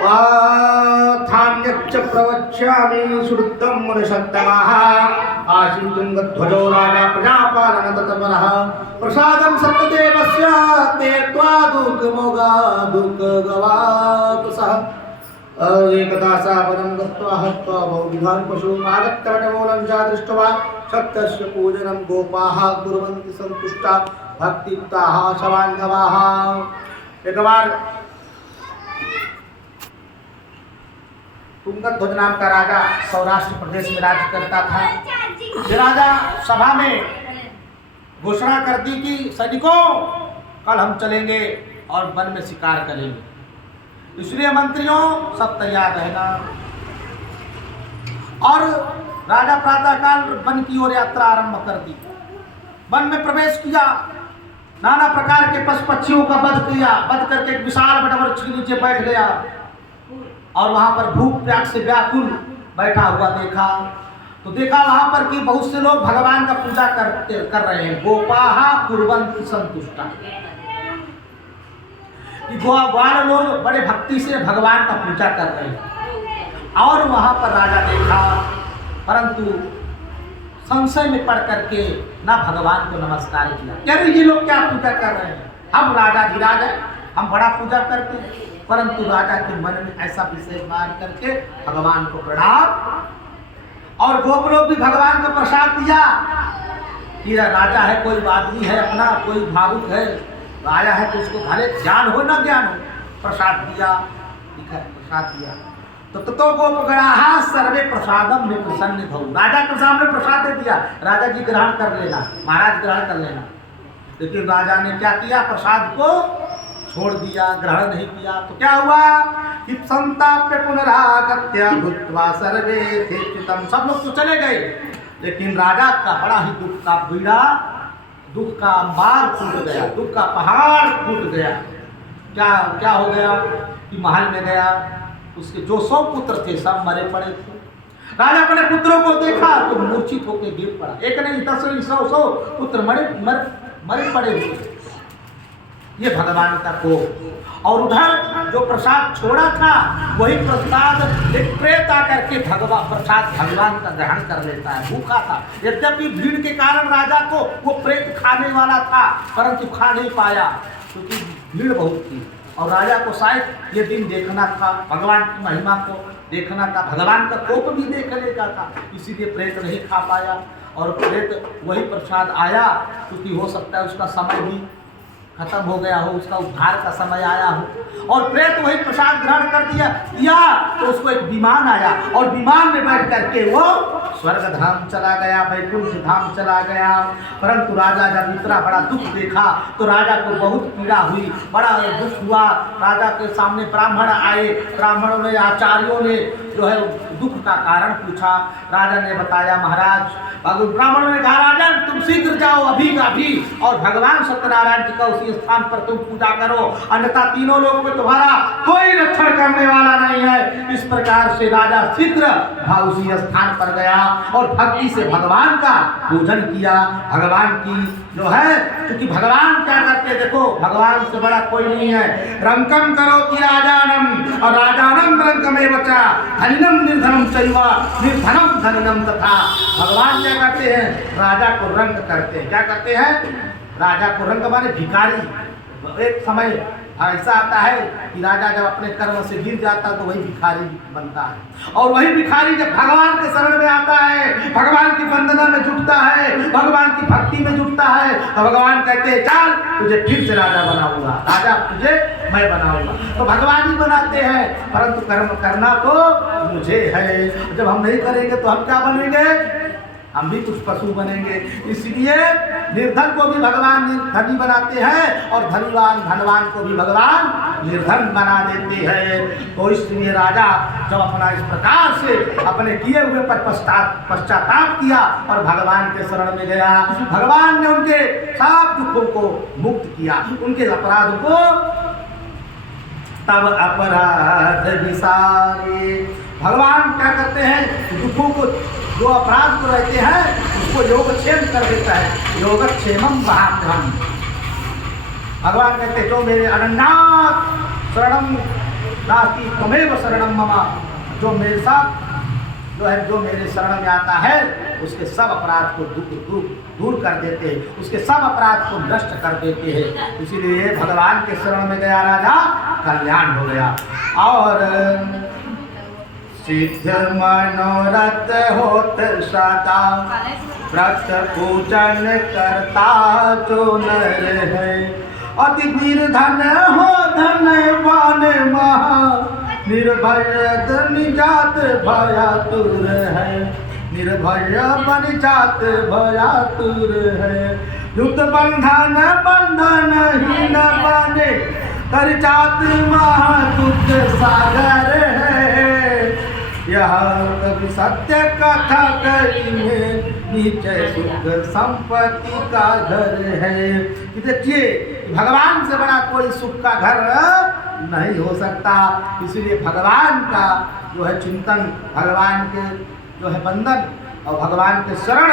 पाथान्यच्च प्रवक्ष्यामि श्रुतं मुनिषत्तमः आशीतुङ्गध्वजो राजा प्रजापालन तत्परः प्रसादं सत्यदेवस्य ते त्वा दुःखमोगा दुःखगवापसः एकदा सा वनं गत्वा हत्वा बहुविधान् पशून् आगत्य वटमूलं च दृष्ट्वा सत्यस्य पूजनं गोपाः कुर्वन्ति सन्तुष्टा भक्तियुक्ताः शवान्नवाः। एक बार तुंगध्वज नाम का राजा सौराष्ट्र प्रदेश में राज्य करता था। ये राजा सभा में घोषणा कर दी कि सैनिकों कल हम चलेंगे और वन में शिकार करेंगे, इसलिए मंत्रियों सब तैयार रहना। और राजा प्रातःकाल वन की ओर यात्रा आरंभ कर दी। वन में प्रवेश किया, नाना प्रकार के पशु पक्षियों का वध किया, वध करके एक विशाल वटवृक्ष के नीचे बैठ गया और वहां पर भूख प्यास से व्याकुल बैठा हुआ देखा। तो देखा वहां पर कि बहुत से लोग भगवान का पूजा कर रहे हैं। गोपाहा कुर्वन्ति संतुष्टा, ग्वाल लोग बड़े भक्ति से भगवान का पूजा कर रहे हैं। और वहां पर राजा देखा, परंतु संशय में पड़ करके ना भगवान को नमस्कार किया। कह रहे ये लोग क्या पूजा कर रहे हैं, हम राजा धीराज है, हम बड़ा पूजा करते हैं। परंतु राजा के मन में ऐसा विषय मान करके भगवान को प्रणाम। और गोप लोग भी भगवान को प्रसाद दिया कि राजा है, कोई आदमी है अपना, कोई भावुक है, राजा है तो उसको भले ज्ञान हो ना ज्ञान हो, प्रसाद दिया, प्रसाद दिया। तो ततो गोपगणाः सर्वे प्रसादम में प्रसन्न भव, राजा के सामने प्रसाद दे दिया, राजा जी ग्रहण कर लेना, महाराज ग्रहण कर लेना। लेकिन राजा ने क्या किया, प्रसाद को छोड़ दिया, ग्रहण नहीं किया। तो क्या हुआ कि संताप्य पुनरागत्य भूत्वा सर्वे थे, सब लोग तो चले गए, लेकिन राजा का बड़ा ही दुख का बीड़ा, दुख का अंबार फूट गया, दुख का पहाड़ फूट गया। क्या क्या हो गया कि महल में गया, उसके जो 100 पुत्र थे सब मरे पड़े थे। राजा अपने पुत्रों को देखा तो मूर्छित होकर गिर पड़ा, एक नहीं 10 नहीं 100 पुत्र मरे पड़े हुए। ये भगवान का कोप। और उधर जो प्रसाद छोड़ा था वही प्रसाद एक प्रेत आकर के प्रसाद भगवान का ग्रहण कर लेता है, भूखा था। यद्यपि भीड़ के कारण राजा को वो प्रेत खाने वाला था, परंतु खा नहीं पाया क्योंकि भीड़ बहुत थी। और राजा को शायद ये दिन देखना था, भगवान की महिमा को देखना था, भगवान का कोप भी देखने का था, इसीलिए प्रेत नहीं खा पाया। और प्रेत वही प्रसाद आया क्योंकि हो सकता है उसका समय भी खत्म हो गया हो, उसका उद्धार का समय आया हो, और प्रेत वही प्रसाद ग्रहण कर दिया तो उसको एक विमान आया और विमान में बैठ करके वो स्वर्ग धाम चला गया, वैकुंठ धाम चला गया। परंतु राजा जब इतना बड़ा दुख देखा तो राजा को बहुत पीड़ा हुई, बड़ा दुख हुआ। राजा के सामने ब्राह्मण आए, ब्राह्मणों ने, आचार्यों ने जो है दुख का कारण पूछा। राजा ने बताया, महाराज, ब्राह्मणों ने कहा, राजा तुम शीघ्र जाओ अभी का अभी और भगवान सत्यनारायण जी का उसी स्थान पर तुम पूजा करो, अन्यथा तीनों लोगों में तुम्हारा कोई रक्षण करने वाला नहीं है। इस प्रकार से राजा शीघ्र उसी स्थान पर गया और भक्ति से भगवान का पूजन किया। भगवान की जो है, क्योंकि भगवान क्या करते, देखो भगवान से बड़ा कोई नहीं है। रंकम करो कि राजानम और राजानम रंकमेव च धनिनम निर्धनम चैव निर्धनम धनिनम तथा। भगवान क्या करते हैं, राजा को रंग करते हैं। क्या करते हैं, राजा को रंग माने भिखारी। एक समय ऐसा आता है कि राजा जब अपने कर्म से गिर जाता है तो वही भिखारी बनता है, और वही भिखारी जब भगवान के शरण में आता है, भगवान की वंदना में जुटता है, भगवान की भक्ति में जुटता है, तो भगवान कहते हैं चल तुझे फिर से राजा बनाऊंगा, राजा तुझे मैं बनाऊंगा। तो भगवान ही बनाते हैं, परंतु कर्म करना तो मुझे है। जब हम नहीं करेंगे तो हम क्या बनेंगे, हम भी कुछ पशु बनेंगे। इसलिए निर्धन को भी भगवान धनी बनाते हैं और धनवान को भी भगवान निर्धन बना देते हैं। तो इसलिए राजा जब अपना इस प्रकार से अपने किए हुए पर पश्चाताप किया और भगवान के शरण में गया, भगवान ने उनके सब दुखों को मुक्त किया, उनके अपराध को तब अपराध विसारे। भगवान क्या करते हैं, दुखों को, जो अपराध को रहते हैं उसको योगक्षेम कर देता है। योगक्षेमम वहाम्यहम्। भगवान कहते जो मेरे अनन्नाथ शरणम नास्ति त्वमेव शरणम मम, जो मेरे साथ जो मेरे शरण में आता है उसके सब अपराध को दूर कर देते हैं, उसके सब अपराध को नष्ट कर देते हैं। इसीलिए भगवान के शरण में गया राजा कल्याण हो गया। और सिद्ध मनोरथ होत सदा, व्रत पूजन करता जो नर है। अति निर्धन हो धनवान महा, निर्भय निजात भयातुर है। निर्भय बन जात भयातुर है। युद्ध बंधन बंधन ही न बने, कर जात महादुख सागर है। यह कभी सत्य कथा कही में नीचे सुख संपत्ति का घर है। देखिए भगवान से बड़ा कोई सुख का घर नहीं हो सकता। इसलिए भगवान का जो है चिंतन, भगवान के जो है बंधन और भगवान के शरण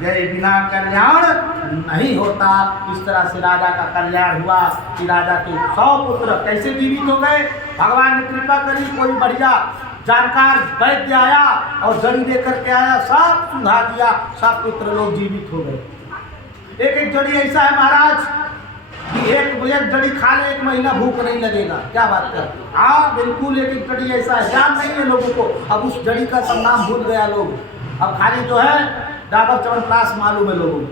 गए बिना कल्याण नहीं होता। इस तरह से राजा का कल्याण हुआ कि राजा के 100 पुत्र कैसे जीवित हो गए। भगवान ने कृपा करी, कोई बढ़िया जानकार वैद्य आया और जड़ी लेकर के आया, सब सुझा दिया, सब पुत्र लोग जीवित हो गए। एक एक जड़ी ऐसा है महाराज कि एक जड़ी खा ले 1 महीना भूख नहीं लगेगा। क्या बात करते? हाँ बिल्कुल, एक एक जड़ी ऐसा है, ज्ञान नहीं है लोगों को। अब उस जड़ी का सब नाम भूल गया लोग। अब खाली जो है डाबर च्यवनप्राश मालूम है लोगों को।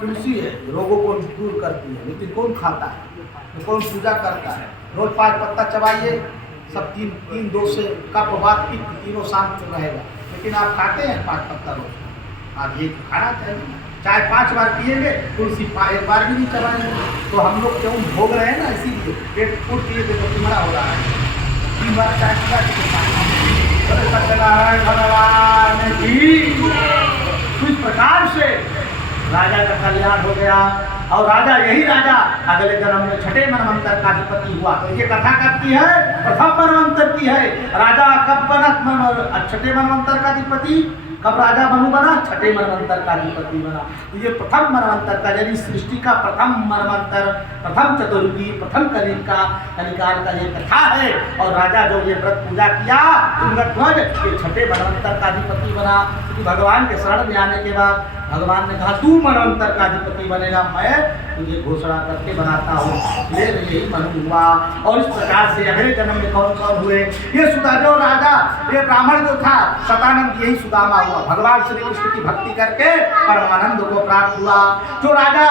तुलसी है, रोगों को दूर करती है, लेकिन कौन खाता है, कौन पूजा करता है? रोज 5 पत्ता चबाइए, सब 3 2 से कप बात पित्त तीनों शांत रहेगा। लेकिन आप खाते हैं 5 पत्ता रोज? आप ये खाना चाहिए। चाय 5 बार पिएंगे, तुलसी 1 बार भी नहीं चबाएंगे। तो हम लोग क्यों भोग रहे हैं ना, इसीलिए पेट फूट पिए तो तुम्हारा हो रहा है। 3 बार चाय पिया सत्यनारायण भगवान की। इस प्रकार से राजा का कल्याण हो गया। और राजा यही राजा अगले जन्म में 6ठे मनवंतर का अधिपति हुआ। तो ये कथा कब की है? प्रथम मनवंतर की है। राजा कब बना 6ठे मनवंतर का अधिपति? कब राजा मनु बना? 6ठे मनवंतर का अधिपति बना। तो ये प्रथम मनवंतर का, यानी सृष्टि का प्रथम मनवंतर, प्रथम चतुर्युगी, प्रथम कलिकाल का ये कथा है। और राजा जो ये व्रत पूजा किया, तुंगध्वज ये 6ठे मनवंतर का अधिपति बना। क्योंकि भगवान के शरण में आने के बाद भगवान ने कहा तू मनवंतर का अधिपति बनेगा, मैं तुझे घोषणा करके बनाता हूँ। यही मनु हुआ। और इस प्रकार से अगले जन्म में कौन कौन हुए? ये जो राजा, ये ब्राह्मण जो था शतानंद, यही सुदामा हुआ। भगवान श्री कृष्ण की भक्ति करके परमानंद को प्राप्त हुआ। जो राजा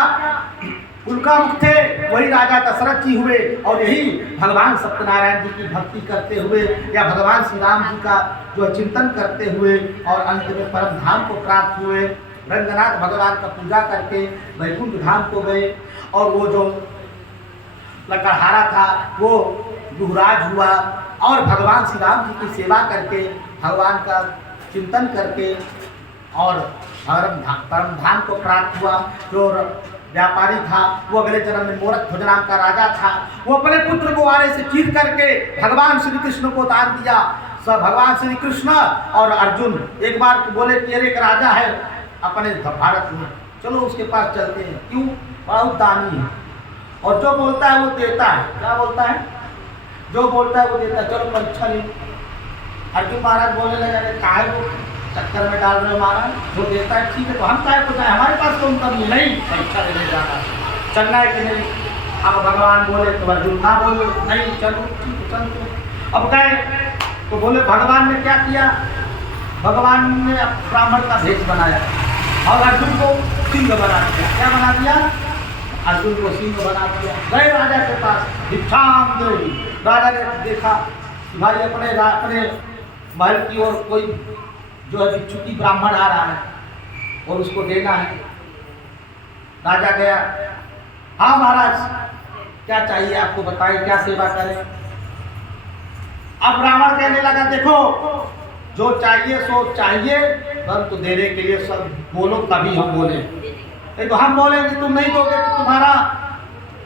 उनका मुख थे वही राजा दशरथ जी हुए। और यही भगवान सत्यनारायण जी की भक्ति करते हुए या भगवान श्री राम जी का जो चिंतन करते हुए और अंत में परम धाम को प्राप्त हुए। रंगनाथ भगवान का पूजा करके वैकुंठ धाम को गए। और वो जो लकड़हारा था वो दुहराज हुआ। और भगवान श्री राम जी की सेवा करके, भगवान का चिंतन करके और परम धाम को प्राप्त हुआ। जो व्यापारी था वो अगले जन्म में मोरक ध्वज नाम का राजा था। वो अपने पुत्र को आरे से चीर करके भगवान श्री कृष्ण को दान दिया। सब भगवान श्री कृष्ण और अर्जुन एक बार बोले कि एक राजा है अपने भारत में, चलो उसके पास चलते हैं। क्यों? बहुत दानी है और जो बोलता है वो देता है। क्या बोलता है? जो बोलता है वो देता है। चलो परीक्षा ले। अर्जुन महाराज बोलने लगे काहे वो चक्कर में डाल रहे महाराज, जो देता है ठीक है, तो हम काहे को जाए, हमारे पास कौन कमी नहीं, परीक्षा देने जाना चलना है कि नहीं। अब भगवान बोले तो अर्जुन ना बोलो, नहीं चलो ठीक है चलो। अब गए तो बोले भगवान ने क्या किया? भगवान ने ब्राह्मण का भेष बनाया और अर्जुन को सिंह बना दिया। क्या बना दिया? अर्जुन को सिंह बना दिया। गए राजा के पास, भिक्षाम दो। राजा ने देखा भाई अपने महल की ओर कोई जो है भिक्षुकी ब्राह्मण आ रहा है और उसको देना है। राजा गया, हाँ महाराज क्या चाहिए आपको, बताइए क्या सेवा करें। अब ब्राह्मण कहने लगा देखो जो चाहिए सो चाहिए, परंतु देने के लिए सब बोलो तभी हम बोले। नहीं तो हम बोलेंगे तुम नहीं दोगे तो तुम्हारा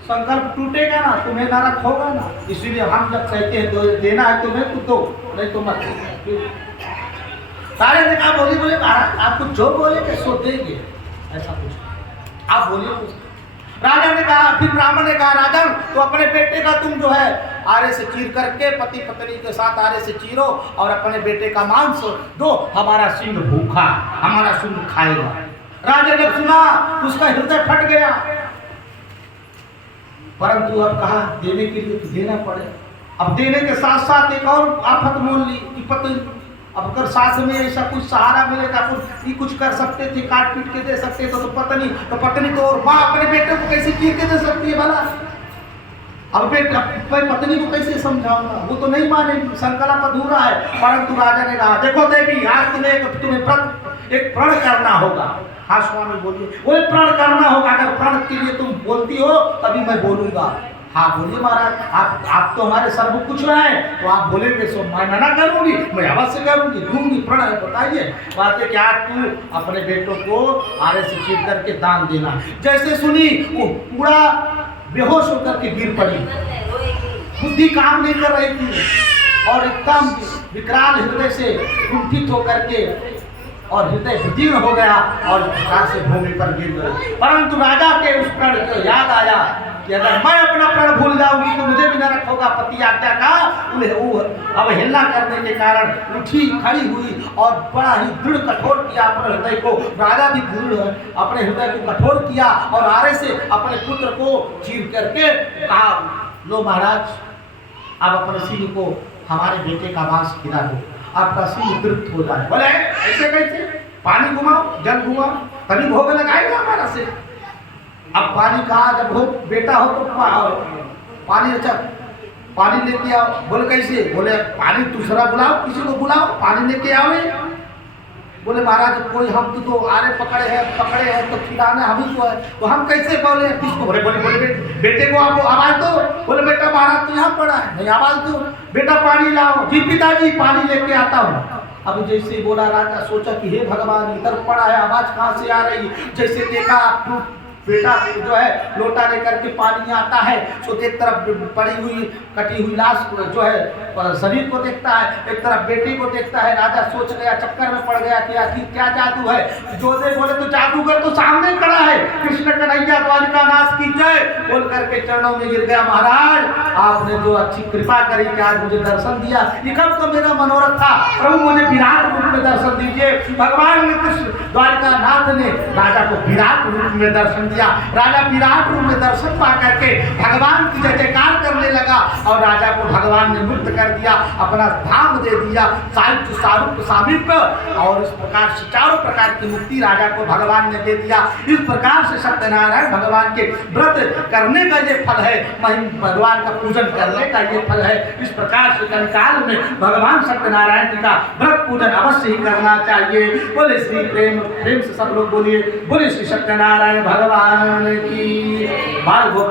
संकल्प टूटेगा ना, तुम्हें नरक होगा ना। इसीलिए हम जब कहते हैं तो देना है तुम्हें तो दो, नहीं तो मत। राजा ने कहा बोले महाराज आपको जो बोले सो देंगे, ऐसा कुछ आप बोलिए कुछ। राजा ने कहा, फिर ब्राह्मण ने कहा राजन तो अपने बेटे का तुम जो है आरे से चीर करके पति पत्नी के साथ आरे से चीरो और अपने बेटे का मांस दो, हमारा सिंह भूखा, हमारा सिंह खाएगा। राजा ने सुना उसका हृदय फट गया, परंतु अब कहा देने के लिए तो देना पड़े। अब देने के साथ साथ एक और आफत मोल ली कि पत्नी, अब अगर सास में ऐसा कुछ सहारा मिलेगा, कुछ कर सकते थे, काट पीट के दे सकते थे, तो पत्नी तो और माँ अपने बेटे को कैसे चीर के दे सकती है भला? अब मैं पत्नी को कैसे समझाऊंगा, वो तो नहीं मानेगी, संकल्प अधूरा है। परंतु राजा ने कहा देखो देवी आज तुम्हें एक प्रण करना होगा। हाँ स्वामी बोलिए। बोले प्रण करना होगा, अगर प्रण के लिए तुम बोलती हो तभी मैं बोलूंगा। हाँ बोलिए महाराज, आप तो हमारे सर्व कुछ हैं, तो आप बोलेंगे सो मैं मना करूंगी, मैं अवश्य करूंगी, दूंगी प्रण है। बताइए बात है क्या, तू अपने बेटों को आरे से चीर करके दान देना। जैसे सुनी वो पूरा बेहोश होकर के गिर पड़ी, बुद्धि काम नहीं कर रही थी और एकदम विकराल हृदय से कुंठित होकर के और हृदय विदीर्ण हो गया और प्रकार से भूमि पर गिर गया। परंतु राजा के उस प्रण को याद आया कि अगर मैं अपना प्रण भूल जाऊंगी तो मुझे भी नरक होगा। पति आज्ञा का अवहेलना करने के कारण उठी खड़ी हुई और बड़ा ही दृढ़ कठोर किया अपने हृदय को। राजा भी दृढ़ अपने हृदय को कठोर किया और आरे से अपने पुत्र को चीर करके कहा लो महाराज आप अपने सिंह को हमारे बेटे का मांस खिला दो, आपका सिंह तृप्त हो जाए। बोले ऐसे कैसे, पानी घुमाओ जल घुमाओ तभी भोग लगाएगा हमारा से। अब पानी कहा, जब हो बेटा हो तो पानी, अच्छा पानी लेके आओ। बोले कैसे, बोले पानी दूसरा बुलाओ, किसी को बुलाओ पानी लेके आओ। बोले महाराज कोई हम तो आरे पकड़े हैं तो खिलाना हम ही को है, तो हम कैसे बोले किसको? बोले बेटे को आप आवाज दो। बोले बेटा महाराज तो यहाँ पड़ा है, नहीं आवाज दो, बेटा पानी लाओ। जी पिताजी पानी लेके आता हूँ। अब जैसे बोला राजा सोचा कि हे भगवान इधर पड़ा है, आवाज कहाँ से आ रही? जैसे देखा बेटा जो है लोटा लेकर के पानी आता है, सो एक तरफ पड़ी हुई कटी हुई लाश जो है शरीर को देखता है, एक तरफ बेटी को देखता है। राजा सोच गया, चक्कर में पड़ गया कि आखिर क्या जादू है। जोधे बोले तो जादूगर तो सामने खड़ा है, कृष्ण कन्हैया द्वारिका नाथ की जय बोल करके चरणों में गिर गया। महाराज आपने जो अच्छी कृपा करी कि आज मुझे दर्शन दिया, ये कब तो मेरा मनोरथ था, प्रभु मुझे विराट रूप में दर्शन दीजिए। भगवान कृष्ण द्वारिका नाथ ने राजा को विराट रूप में दर्शन दिया। राजा विराट रूप में दर्शन पा करके भगवान की जय जयकार करने लगा और राजा को भगवान ने मुक्त कर दिया, अपना धाम दे दिया, साहित्य सारूप सामिप्य, और इस प्रकार से चारों प्रकार की मुक्ति राजा को भगवान ने दे दिया। इस प्रकार से सत्यनारायण भगवान के व्रत करने का ये फल है, भगवान का पूजन करने का ये फल है। इस प्रकार से कलिकाल में भगवान सत्यनारायण जी का व्रत पूजन अवश्य ही करना चाहिए। बोले श्री प्रेम से सब लोग बोलिए, बोले श्री सत्यनारायण भगवान की। बाल गोपाल।